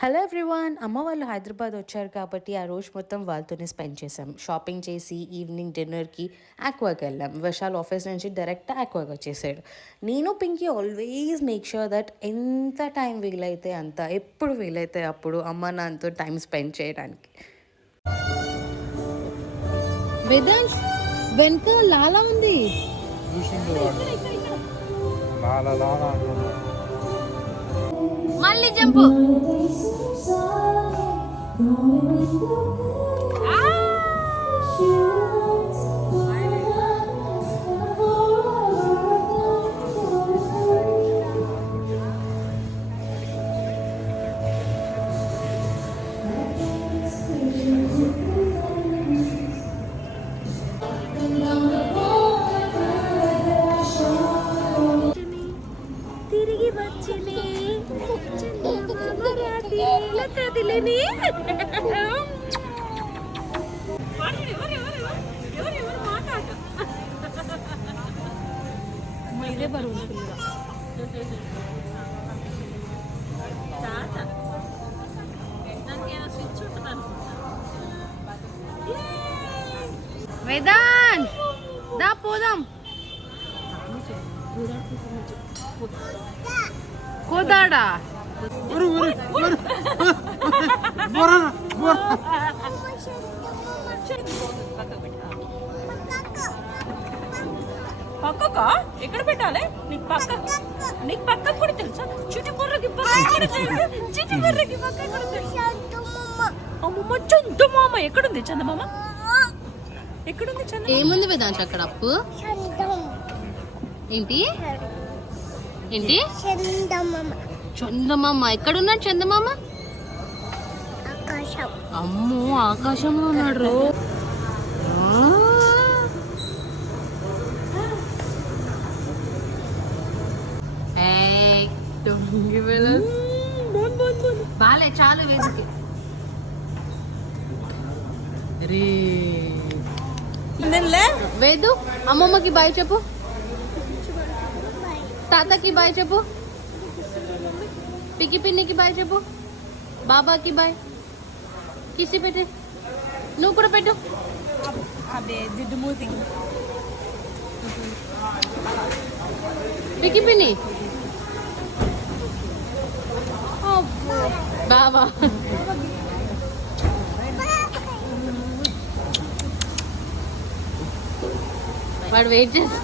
Hello everyone. అమ్మ వాళ్ళు హైదరాబాద్ వచ్చారు కాబట్టి ఆ రోజు మొత్తం వాళ్ళతోనే స్పెండ్ చేసాం. షాపింగ్ చేసి ఈవినింగ్ డిన్నర్కి ఆక్వాకి వెళ్ళాం. విశాల్ ఆఫీస్ నుంచి డైరెక్ట్ ఆక్వాకి వచ్చేసాడు. నేను Pinky always make sure that ఎంత టైం వీలైతే అంత, ఎప్పుడు వీలైతే అప్పుడు అమ్మ నాన్నతో టైం స్పెండ్ చేయడానికి. వేదాంశ్ వెనక లాలా ఉంది. మళ్ళీ జంపు. తిరిగి వచ్చిని కదిలిని ఇదే బరువు వేదాన్ దా పోదాం. కోదాడా పక్కక ఎక్కడ పెట్టాలి? నీకు పక్క కూడా తెలుసా? చిటి బుర్రకి పక్క కూడా తెలుసు. అమ్మమ్మ చందమామ ఎక్కడుంది? చందమామ ఎక్కడుంది? చందమామ ఏముంది వేదాంశ్ అక్కడ? అప్పు ఏంటి ఏంటి? చందమామ ఎక్కడున్నాడు? చందమామ అమ్మో ఆకాశంలో ఉన్నాడు. బాలే చాలు వేదికి. వేదు అమ్మమ్మకి బాయ్ చెప్పు, తాతకి బాయ్ చెప్పు, పికి పిన్నికి బాయ్ చెప్పు, బాబాకి బాయ్ కిసి పెట్టే. నువ్వు కూడా పెట్టు. పికి పిన్ని బాబా వాడు వెయిట్ చేస్తా.